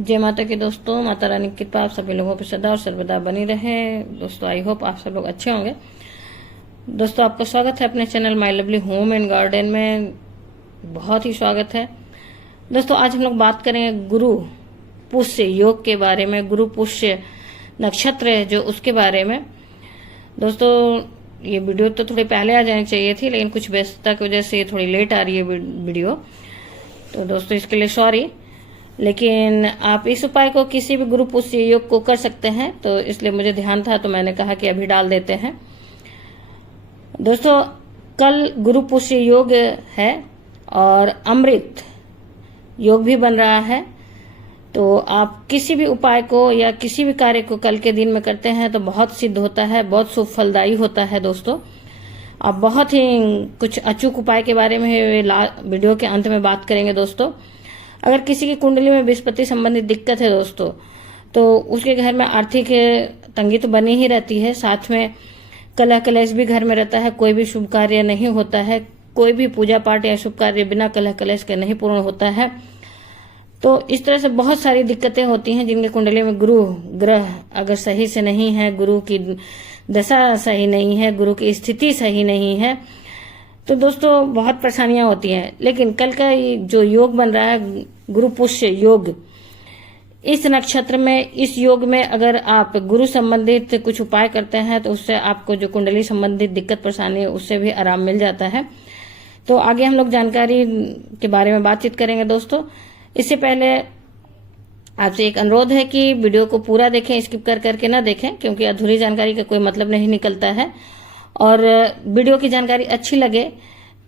जय माता की दोस्तों, माता रानी की कृपा आप सभी लोगों पर सदा और सर्वदा बनी रहे। दोस्तों आई होप आप सब लोग अच्छे होंगे। दोस्तों आपका स्वागत है अपने channel my lovely home and garden में। बहुत ही स्वागत है। दोस्तों आज हम लोग बात करेंगे गुरु पुष्य योग के बारे में, गुरु पुष्य नक्षत्र है जो उसके बारे में। दोस्तों ये वीडियो तो थोड़ी पहले आ जानी चाहिए थी, लेकिन कुछ व्यस्तता की वजह से ये थोड़ी लेट आ रही है वीडियो, तो दोस्तों इसके लिए सॉरी। लेकिन आप इस उपाय को किसी भी गुरु पुष्य योग को कर सकते हैं, तो इसलिए मुझे ध्यान था तो मैंने कहा कि अभी डाल देते हैं। दोस्तों कल गुरु पुष्य योग है और अमृत योग भी बन रहा है, तो आप किसी भी उपाय को या किसी भी कार्य को कल के दिन में करते हैं तो बहुत सिद्ध होता है, बहुत शुभ फलदायी होता है। दोस्तों आप बहुत ही कुछ अचूक उपाय के बारे में वीडियो के अंत में बात करेंगे। दोस्तों अगर किसी की कुंडली में बृहस्पति संबंधित दिक्कत है दोस्तों, तो उसके घर में आर्थिक तंगी तो बनी ही रहती है, साथ में कलह कलेश भी घर में रहता है, कोई भी शुभ कार्य नहीं होता है, कोई भी पूजा पाठ या शुभ कार्य बिना कलह कलेश के नहीं पूर्ण होता है। तो इस तरह से बहुत सारी दिक्कतें होती हैं जिनके कुंडली में गुरु ग्रह अगर सही से नहीं है, गुरु की दशा सही नहीं है, गुरु की स्थिति सही नहीं है, तो दोस्तों बहुत परेशानियां होती हैं। लेकिन कल का जो योग बन रहा है गुरु पुष्य योग, इस नक्षत्र में, इस योग में अगर आप गुरु संबंधित कुछ उपाय करते हैं तो उससे आपको जो कुंडली संबंधित दिक्कत परेशानी है उससे भी आराम मिल जाता है। तो आगे हम लोग जानकारी के बारे में बातचीत करेंगे। दोस्तों इससे पहले आपसे एक अनुरोध है कि वीडियो को पूरा देखें, स्किप कर करके ना देखें, क्योंकि अधूरी जानकारी का कोई मतलब नहीं निकलता है। और वीडियो की जानकारी अच्छी लगे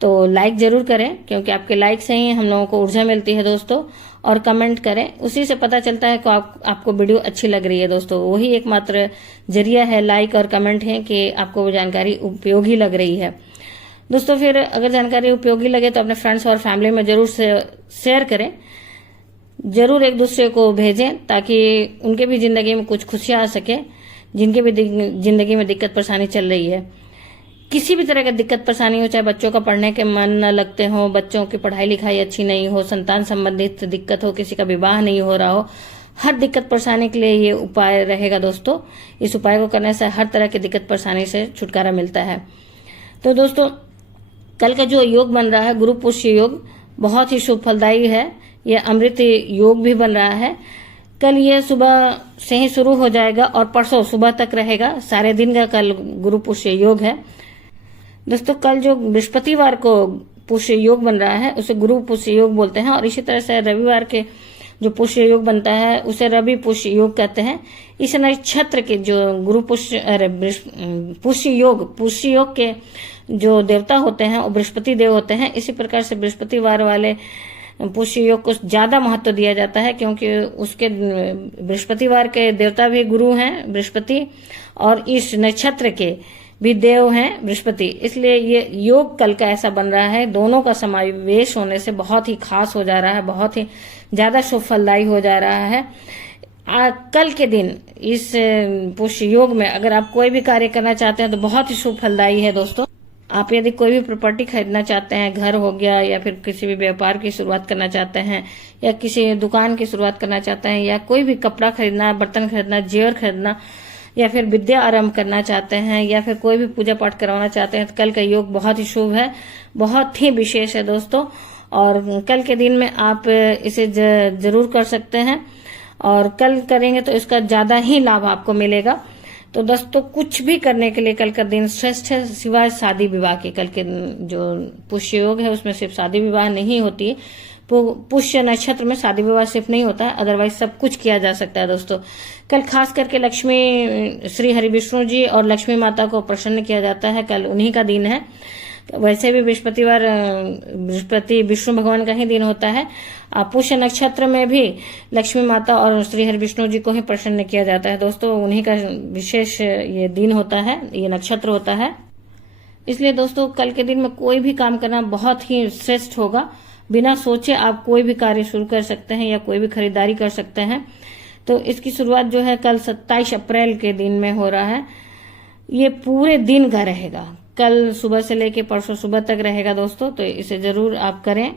तो लाइक जरूर करें, क्योंकि आपके लाइक से ही हम लोगों को ऊर्जा मिलती है दोस्तों। और कमेंट करें, उसी से पता चलता है कि आपको वीडियो अच्छी लग रही है। दोस्तों वही एकमात्र जरिया है, लाइक और कमेंट है, कि आपको वो जानकारी उपयोगी लग रही है। दोस्तों फिर अगर जानकारी उपयोगी लगे तो अपने फ्रेंड्स और फैमिली में जरूर शेयर करें, जरूर एक दूसरे को भेजें, ताकि उनके भी जिंदगी में कुछ खुशियां आ सके, जिनके भी जिंदगी में दिक्कत परेशानी चल रही है। किसी भी तरह का दिक्कत परेशानी हो, चाहे बच्चों का पढ़ने के मन न लगते हो, बच्चों की पढ़ाई लिखाई अच्छी नहीं हो, संतान संबंधित दिक्कत हो, किसी का विवाह नहीं हो रहा हो, हर दिक्कत परेशानी के लिए ये उपाय रहेगा। दोस्तों इस उपाय को करने से हर तरह की दिक्कत परेशानी से छुटकारा मिलता है। तो दोस्तों कल का जो योग बन रहा है गुरु पुष्य योग, बहुत ही शुभ फलदायी है। यह अमृत योग भी बन रहा है। कल ये सुबह से ही शुरू हो जाएगा और परसों सुबह तक रहेगा, सारे दिन का कल गुरु पुष्य योग है। दोस्तों कल जो बृहस्पतिवार को पुष्य योग बन रहा है उसे गुरु पुष्य योग बोलते हैं, और इसी तरह से रविवार के जो पुष्य योग बनता है उसे रवि पुष्य योग कहते हैं। इस नक्षत्र के जो गुरु पुष्य योग के जो देवता होते हैं वो बृहस्पति देव होते हैं। इसी प्रकार से बृहस्पतिवार वाले पुष्य योग को ज्यादा महत्व दिया जाता है, क्योंकि उसके बृहस्पतिवार के देवता भी गुरु हैं बृहस्पति, और इस नक्षत्र के भी देव हैं बृहस्पति। इसलिए ये योग कल का ऐसा बन रहा है, दोनों का समावेश होने से बहुत ही खास हो जा रहा है, बहुत ही ज्यादा शुभ फलदायी हो जा रहा है। कल के दिन इस पुष्य योग में अगर आप कोई भी कार्य करना चाहते हैं तो बहुत ही शुभ फलदायी है। दोस्तों आप यदि कोई भी प्रॉपर्टी खरीदना चाहते हैं, घर हो गया, या फिर किसी भी व्यापार की शुरुआत करना चाहते हैं, या किसी दुकान की शुरुआत करना चाहते हैं, या कोई भी कपड़ा खरीदना, बर्तन खरीदना, जेवर खरीदना, या फिर विद्या आरंभ करना चाहते हैं, या फिर कोई भी पूजा पाठ करवाना चाहते हैं, तो कल का योग बहुत ही शुभ है, बहुत ही विशेष है दोस्तों। और कल के दिन में आप इसे जरूर कर सकते हैं, और कल करेंगे तो इसका ज्यादा ही लाभ आपको मिलेगा। तो दोस्तों कुछ भी करने के लिए कल का दिन श्रेष्ठ है, सिवाय शादी विवाह के। कल के जो पुष्य योग है उसमें सिर्फ शादी विवाह नहीं होती है, पुष्य नक्षत्र में शादी विवाह सिर्फ नहीं होता है, अदरवाइज सब कुछ किया जा सकता है। दोस्तों कल खास करके लक्ष्मी श्री हरि विष्णु जी और लक्ष्मी माता को प्रसन्न किया जाता है, कल उन्हीं का दिन है। वैसे भी बृहस्पति विष्णु भगवान का ही दिन होता है। पुष्य नक्षत्र में भी लक्ष्मी माता और श्री हरि विष्णु जी को ही प्रसन्न किया जाता है। दोस्तों उन्हीं का विशेष ये दिन होता है, ये नक्षत्र होता है। इसलिए दोस्तों कल के दिन में कोई भी काम करना बहुत ही श्रेष्ठ होगा। बिना सोचे आप कोई भी कार्य शुरू कर सकते हैं या कोई भी खरीदारी कर सकते हैं। तो इसकी शुरुआत जो है कल 27 अप्रैल के दिन में हो रहा है। ये पूरे दिन का रहेगा, कल सुबह से लेके परसों सुबह तक रहेगा दोस्तों। तो इसे जरूर आप करें।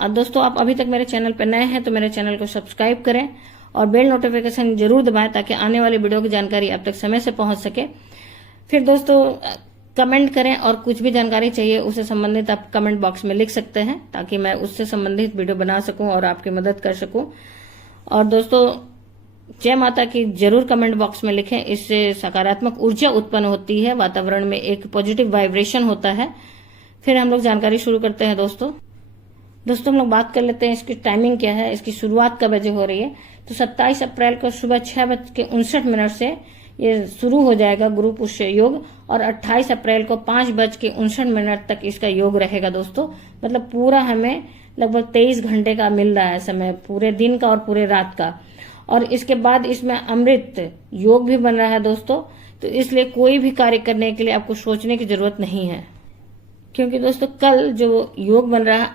और दोस्तों आप अभी तक मेरे चैनल पर नए हैं तो मेरे चैनल को सब्सक्राइब करें और बेल नोटिफिकेशन जरूर दबाएं ताकि आने वाली वीडियो की जानकारी आप तक समय से पहुंच सके। फिर दोस्तों कमेंट करें और कुछ भी जानकारी चाहिए उससे संबंधित आप कमेंट बॉक्स में लिख सकते हैं ताकि मैं उससे संबंधित वीडियो बना सकूं और आपकी मदद कर सकूं। और दोस्तों जय माता की जरूर कमेंट बॉक्स में लिखें, इससे सकारात्मक ऊर्जा उत्पन्न होती है, वातावरण में एक पॉजिटिव वाइब्रेशन होता है। फिर हम लोग जानकारी शुरू करते हैं। दोस्तों हम लोग बात कर लेते हैं इसकी टाइमिंग क्या है, इसकी शुरुआत कब बजे हो रही है। तो 27 अप्रैल को सुबह 6:59 से ये शुरू हो जाएगा गुरु पुष्य योग, और 28 अप्रैल को 5:59 तक इसका योग रहेगा। दोस्तों मतलब पूरा हमें लगभग 23 घंटे का मिल रहा है समय, पूरे दिन का और पूरे रात का। और इसके बाद इसमें अमृत योग भी बन रहा है दोस्तों, तो इसलिए कोई भी कार्य करने के लिए आपको सोचने की जरूरत नहीं है, क्योंकि दोस्तों कल जो योग बन रहा है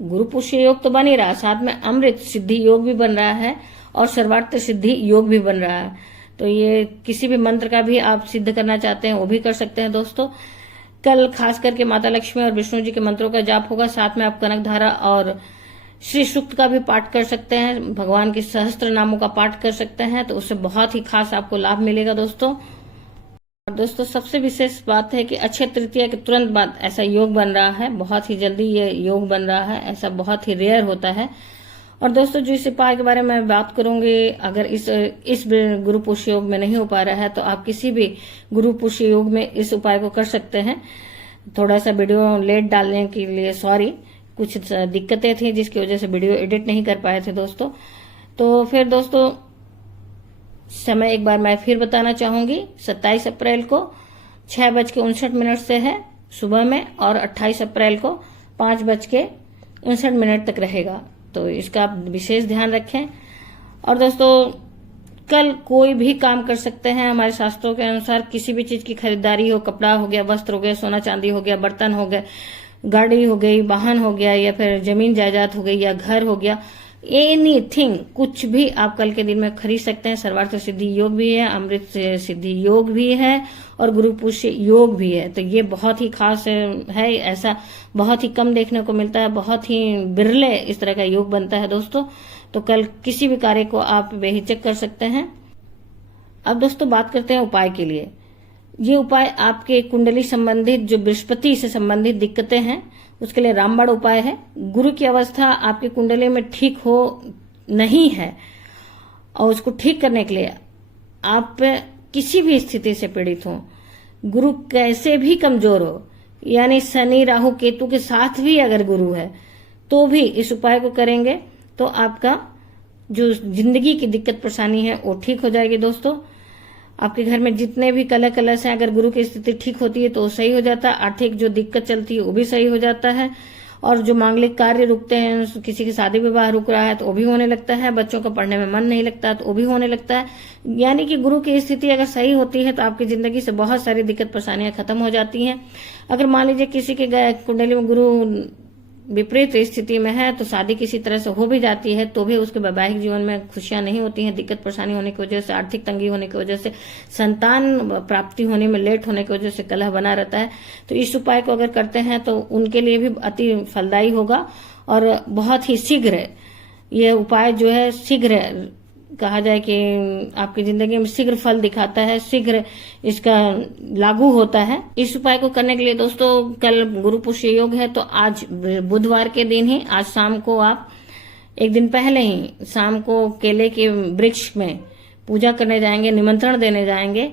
गुरु पुष्य योग तो बन ही रहा, साथ में अमृत सिद्धि योग भी बन रहा है और सर्वार्थ सिद्धि योग भी बन रहा है। तो ये किसी भी मंत्र का भी आप सिद्ध करना चाहते हैं वो भी कर सकते हैं। दोस्तों कल खास करके माता लक्ष्मी और विष्णु जी के मंत्रों का जाप होगा, साथ में आप कनक धारा और श्री सूक्त का भी पाठ कर सकते हैं, भगवान के सहस्त्र नामों का पाठ कर सकते हैं, तो उससे बहुत ही खास आपको लाभ मिलेगा। दोस्तों सबसे विशेष बात है कि अक्षय तृतीया के तुरंत बाद ऐसा योग बन रहा है, बहुत ही जल्दी ये योग बन रहा है, ऐसा बहुत ही रेयर होता है। और दोस्तों जो इस उपाय के बारे में बात करूंगी, अगर इस गुरु पुष्य योग में नहीं हो पा रहा है तो आप किसी भी गुरु पुष्य योग में इस उपाय को कर सकते हैं। थोड़ा सा वीडियो लेट डालने के लिए सॉरी, कुछ दिक्कतें थी जिसकी वजह से वीडियो एडिट नहीं कर पाए थे दोस्तों। तो फिर दोस्तों समय एक बार मैं फिर बताना चाहूंगी, 27 अप्रैल को 6:59 से है सुबह में, और 28 अप्रैल को 5:59 तक रहेगा, तो इसका आप विशेष ध्यान रखें। और दोस्तों कल कोई भी काम कर सकते हैं हमारे शास्त्रों के अनुसार, किसी भी चीज की खरीदारी हो, कपड़ा हो गया, वस्त्र हो गया, सोना चांदी हो गया, बर्तन हो गए, गाड़ी हो गई, वाहन हो गया, या फिर जमीन जायदाद हो गई, या घर हो गया, एनीथिंग कुछ भी आप कल के दिन में खरीद सकते हैं। सर्वार्थ सिद्धि योग भी है, अमृत सिद्धि योग भी है और गुरु पुष्य योग भी है। तो ये बहुत ही खास है, ऐसा बहुत ही कम देखने को मिलता है, बहुत ही बिरले इस तरह का योग बनता है दोस्तों। तो कल किसी भी कार्य को आप बेहिचक कर सकते हैं। अब दोस्तों बात करते हैं उपाय के लिए। ये उपाय आपके कुंडली संबंधित जो बृहस्पति से संबंधित दिक्कतें हैं उसके लिए रामबाण उपाय है। गुरु की अवस्था आपकी कुंडली में ठीक हो नहीं है और उसको ठीक करने के लिए आप किसी भी स्थिति से पीड़ित हो, गुरु कैसे भी कमजोर हो, यानी शनि राहु केतु के साथ भी अगर गुरु है तो भी इस उपाय को करेंगे तो आपका जो जिंदगी की दिक्कत परेशानी है वो ठीक हो जाएगी। दोस्तों आपके घर में जितने भी कलह कलश हैं, अगर गुरु की स्थिति ठीक होती है तो सही हो जाता है, आर्थिक जो दिक्कत चलती है वो भी सही हो जाता है, और जो मांगलिक कार्य रुकते हैं, किसी की शादी विवाह रुक रहा है तो वो भी होने लगता है, बच्चों का पढ़ने में मन नहीं लगता तो वो भी होने लगता है। यानी कि गुरु की स्थिति अगर सही होती है तो आपकी जिंदगी से बहुत सारी दिक्कत परेशानियां खत्म हो जाती हैं। अगर मान लीजिए किसी के कुंडली में गुरु विपरीत स्थिति में है तो शादी किसी तरह से हो भी जाती है तो भी उसके वैवाहिक जीवन में खुशियां नहीं होती हैं, दिक्कत परेशानी होने की वजह से, आर्थिक तंगी होने की वजह से, संतान प्राप्ति होने में लेट होने की वजह से कलह बना रहता है। तो इस उपाय को अगर करते हैं तो उनके लिए भी अति फलदायी होगा और बहुत ही शीघ्र ये उपाय जो है शीघ्र कहा जाए कि आपकी जिंदगी में शीघ्र फल दिखाता है, शीघ्र इसका लागू होता है। इस उपाय को करने के लिए दोस्तों कल गुरु पुष्य योग है तो आज बुधवार के दिन ही, आज शाम को आप एक दिन पहले ही शाम को केले के वृक्ष में पूजा करने जाएंगे, निमंत्रण देने जाएंगे।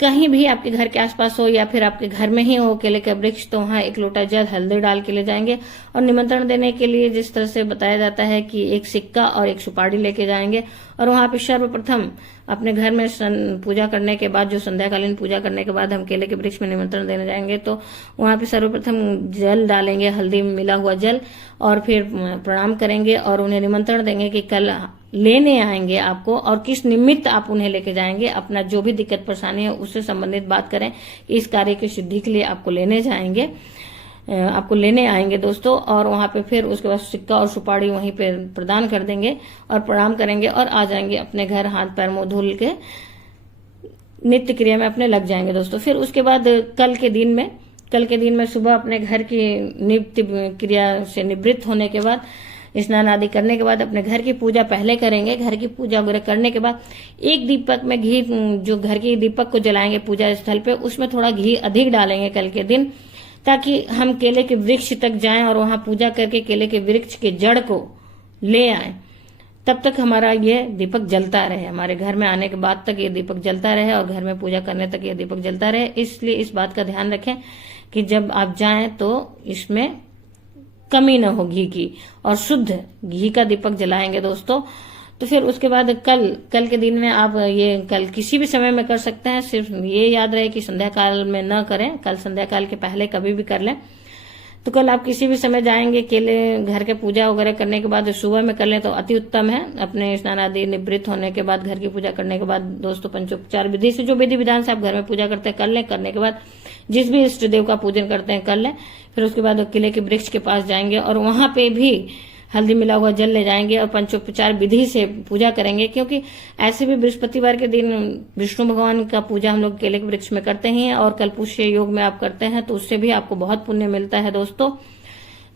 कहीं भी आपके घर के आसपास हो या फिर आपके घर में ही हो केले का वृक्ष, तो वहां 1 लोटा जल हल्दी डाल के ले जाएंगे और निमंत्रण देने के लिए जिस तरह से बताया जाता है कि एक सिक्का और एक सुपारी लेके जाएंगे और वहां पे सर्वप्रथम अपने घर में पूजा करने के बाद, जो संध्याकालीन पूजा करने के बाद हम केले के वृक्ष में निमंत्रण देने जाएंगे तो वहां पे सर्वप्रथम जल डालेंगे, हल्दी मिला हुआ जल, और फिर प्रणाम करेंगे और उन्हें निमंत्रण देंगे कि कल लेने आएंगे आपको, और किस निमित्त आप उन्हें लेके जाएंगे, अपना जो भी दिक्कत परेशानी है उससे संबंधित बात करें कि इस कार्य की सिद्धि के लिए आपको लेने जाएंगे, आपको लेने आएंगे दोस्तों। और वहां पे फिर उसके बाद सिक्का और सुपारी वहीं पे प्रदान कर देंगे और प्रणाम करेंगे और आ जाएंगे अपने घर, हाथ पैर मुंह धुल के नित्य क्रिया में अपने लग जाएंगे दोस्तों। फिर उसके बाद कल के दिन में सुबह अपने घर की नित्य क्रिया से निवृत्त होने के बाद स्नान आदि करने के बाद अपने घर की पूजा पहले करेंगे। घर की पूजा वगैरह करने के बाद एक दीपक में घी, जो घर की दीपक को जलाएंगे पूजा स्थल पे, उसमें थोड़ा घी अधिक डालेंगे कल के दिन, ताकि हम केले के वृक्ष तक जाएं और वहां पूजा करके केले के वृक्ष के जड़ को ले आए। तब तक हमारा ये दीपक जलता रहे, हमारे घर में आने के बाद तक ये दीपक जलता रहे और घर में पूजा करने तक ये दीपक जलता रहे। इसलिए इस बात का ध्यान रखें कि जब आप जाएं तो इसमें कमी न हो घी की, और शुद्ध घी का दीपक जलाएंगे दोस्तों। तो फिर उसके बाद कल के दिन में आप ये कल किसी भी समय में कर सकते हैं, सिर्फ ये याद रहे कि संध्या काल में न करें, कल संध्या काल के पहले कभी भी कर लें। तो कल आप किसी भी समय जाएंगे, केले घर के पूजा वगैरह करने के बाद सुबह में कर लें तो अति उत्तम है। अपने स्नान आदि निवृत्त होने के बाद, घर की पूजा करने के बाद दोस्तों, पंचोपचार विधि से जो विधि विधान से आप घर में पूजा करते हैं कर लें। करने के बाद जिस भी इष्ट देव का पूजन करते हैं कर लें। फिर उसके बाद केले के वृक्ष के पास जाएंगे और वहां पे भी हल्दी मिला हुआ जल ले जाएंगे और पंचोपचार विधि से पूजा करेंगे, क्योंकि ऐसे भी बृहस्पतिवार के दिन विष्णु भगवान का पूजा हम लोग केले के वृक्ष में करते हैं और कल पुष्य योग में आप करते हैं, तो उससे भी आपको बहुत पुण्य मिलता है दोस्तों।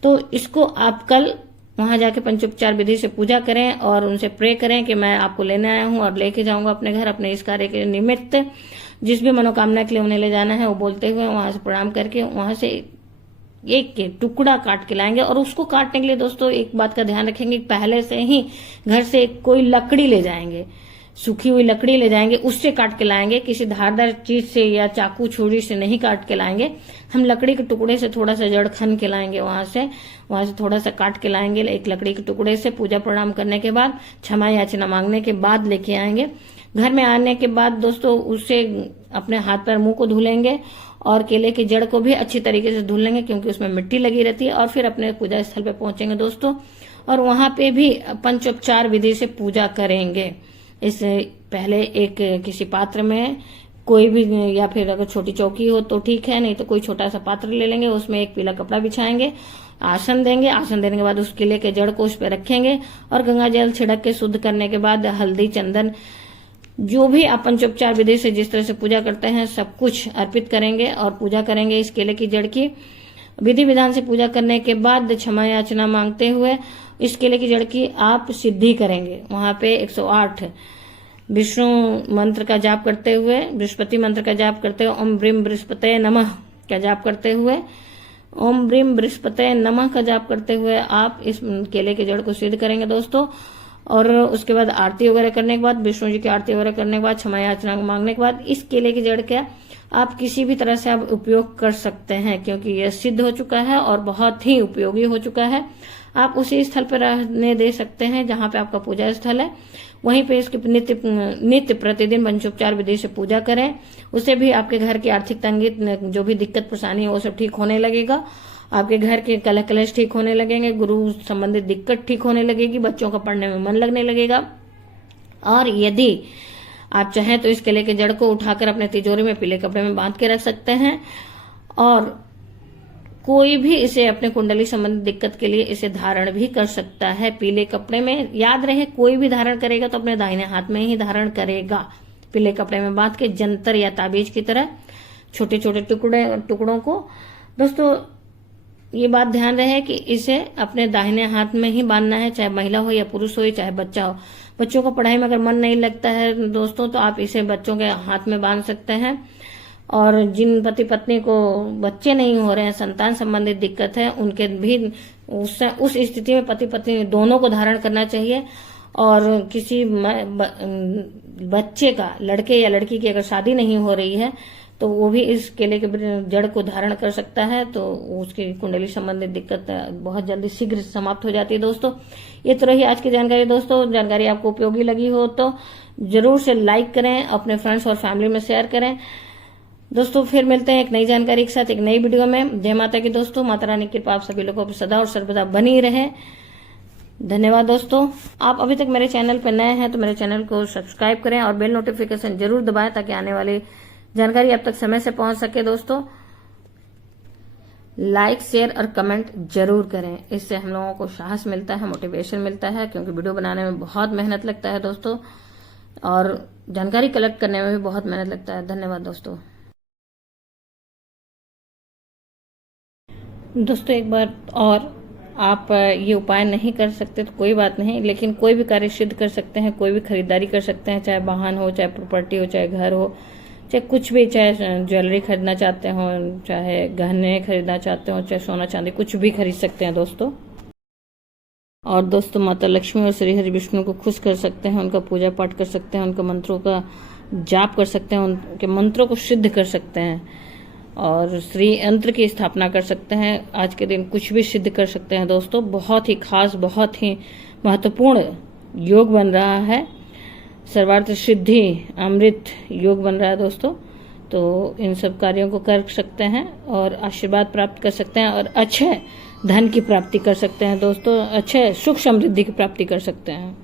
तो इसको आप कल वहां जाके पंचोपचार विधि से पूजा करें और उनसे प्रे करें कि मैं आपको लेने आया हूं और लेके जाऊंगा अपने घर, अपने इस कार्य के निमित्त। जिस भी मनोकामना के लिए उन्हें ले जाना है वो बोलते हुए वहां से प्रणाम करके वहां से एक के टुकड़ा काट के लाएंगे। और उसको काटने के लिए दोस्तों एक बात का ध्यान रखेंगे, पहले से ही घर से कोई लकड़ी ले जाएंगे, सूखी हुई लकड़ी ले जाएंगे, उससे काट के लाएंगे। किसी धारदार चीज से या चाकू छुरी से नहीं काट के लाएंगे। हम लकड़ी के टुकड़े से थोड़ा सा जड़ खन के लाएंगे, वहां से थोड़ा सा काट के लाएंगे एक लकड़ी के टुकड़े से। पूजा प्रणाम करने के बाद, क्षमा याचना मांगने के बाद लेके आएंगे। घर में आने के बाद दोस्तों उससे अपने हाथ पैर मुंह को धुलेंगे और केले की जड़ को भी अच्छी तरीके से धुल लेंगे, क्योंकि उसमें मिट्टी लगी रहती है। और फिर अपने पूजा स्थल पे पहुंचेंगे दोस्तों और वहां पे भी पंचोपचार विधि से पूजा करेंगे। इससे पहले एक किसी पात्र में कोई भी, या फिर अगर छोटी चौकी हो तो ठीक है, नहीं तो कोई छोटा सा पात्र ले लेंगे, उसमें एक पीला कपड़ा बिछाएंगे, आसन देंगे। आसन देने के बाद उस केले के जड़ को उस पर रखेंगे और गंगा जल छिड़क के शुद्ध करने के बाद हल्दी चंदन जो भी आप पंचोपचार विधि से जिस तरह से पूजा करते हैं सब कुछ अर्पित करेंगे और पूजा करेंगे इस केले की जड़ की। विधि विधान से पूजा करने के बाद क्षमा याचना मांगते हुए इस केले की जड़ की आप सिद्धि करेंगे। वहां पे 108 विष्णु मंत्र का जाप करते हुए, बृहस्पति मंत्र का जाप करते हुए, ओम ब्रीम बृहस्पते नमः का जाप करते हुए, ओम ब्रीम बृहस्पते नमः का जाप करते हुए आप इस केले की जड़ को सिद्ध करेंगे दोस्तों। और उसके बाद आरती वगैरह करने के बाद, विष्णु जी की आरती वगैरह करने के बाद, क्षमा याचना मांगने के बाद इस केले की जड़ का आप किसी भी तरह से आप उपयोग कर सकते हैं, क्योंकि यह सिद्ध हो चुका है और बहुत ही उपयोगी हो चुका है। आप उसी स्थल पर रहने दे सकते हैं जहां पे आपका पूजा स्थल है, वहीं पे इसकी नित्य प्रतिदिन पंचोपचार विधि से पूजा करें। उससे भी आपके घर की आर्थिक तंगी, जो भी दिक्कत परेशानी है वो सब ठीक होने लगेगा। आपके घर के कलह कलेश ठीक होने लगेंगे, गुरु संबंधित दिक्कत ठीक होने लगेगी, बच्चों का पढ़ने में मन लगने लगेगा। और यदि आप चाहें तो इस केले के जड़ को उठाकर अपने तिजोरी में पीले कपड़े में बांध के रख सकते हैं। और कोई भी इसे अपने कुंडली संबंधित दिक्कत के लिए इसे धारण भी कर सकता है पीले कपड़े में। याद रहे, कोई भी धारण करेगा तो अपने दाहिने हाथ में ही धारण करेगा, पीले कपड़े में बांध के जंतर या ताबीज की तरह छोटे छोटे टुकड़ों को। दोस्तों ये बात ध्यान रहे कि इसे अपने दाहिने हाथ में ही बांधना है, चाहे महिला हो या पुरुष हो, चाहे बच्चा हो। बच्चों को पढ़ाई में अगर मन नहीं लगता है दोस्तों तो आप इसे बच्चों के हाथ में बांध सकते हैं। और जिन पति पत्नी को बच्चे नहीं हो रहे हैं, संतान संबंधित दिक्कत है, उनके भी उस स्थिति में पति पत्नी दोनों को धारण करना चाहिए। और किसी बच्चे का, लड़के या लड़की की अगर शादी नहीं हो रही है तो वो भी इस केले के जड़ को धारण कर सकता है, तो उसकी कुंडली संबंधित दिक्कत बहुत जल्दी शीघ्र समाप्त हो जाती है। दोस्तों ये तो रही आज की जानकारी। दोस्तों जानकारी आपको उपयोगी लगी हो तो जरूर से लाइक करें, अपने फ्रेंड्स और फैमिली में शेयर करें। दोस्तों फिर मिलते हैं एक नई जानकारी के साथ एक नई वीडियो में। जय माता की दोस्तों, माता रानी की कृपा आप सभी लोगों पर सदा और सर्वदा बनी रहे। धन्यवाद दोस्तों। आप अभी तक मेरे चैनल पर नए हैं तो मेरे चैनल को सब्सक्राइब करें और बेल नोटिफिकेशन जरूर दबाएं ताकि आने वाली जानकारी आप तक समय से पहुंच सके। दोस्तों लाइक शेयर और कमेंट जरूर करें, इससे हम लोगों को साहस मिलता है, मोटिवेशन मिलता है, क्योंकि वीडियो बनाने में बहुत मेहनत लगता है दोस्तों और जानकारी कलेक्ट करने में भी बहुत मेहनत लगता है। धन्यवाद दोस्तों। दोस्तों एक बार और आप ये उपाय नहीं कर सकते तो कोई बात नहीं, लेकिन कोई भी कार्य सिद्ध कर सकते हैं, कोई भी खरीदारी कर सकते हैं, चाहे वाहन हो, चाहे प्रॉपर्टी हो, चाहे घर हो, चाहे कुछ भी, चाहे ज्वेलरी खरीदना चाहते हो, चाहे गहने खरीदना चाहते हो, चाहे सोना चांदी, कुछ भी खरीद सकते हैं दोस्तों। और दोस्तों माता लक्ष्मी और श्री हरि विष्णु को खुश कर सकते हैं, उनका पूजा पाठ कर सकते हैं, उनके मंत्रों का जाप कर सकते हैं, उनके मंत्रों को सिद्ध कर सकते हैं और श्री यंत्र की स्थापना कर सकते हैं। आज के दिन कुछ भी सिद्ध कर सकते हैं दोस्तों। बहुत ही खास, बहुत ही महत्वपूर्ण योग बन रहा है। सर्वार्थ सिद्धि अमृत योग बन रहा है दोस्तों। तो इन सब कार्यों को कर सकते हैं और आशीर्वाद प्राप्त कर सकते हैं और अच्छे धन की प्राप्ति कर सकते हैं दोस्तों, अच्छे सुख समृद्धि की प्राप्ति कर सकते हैं।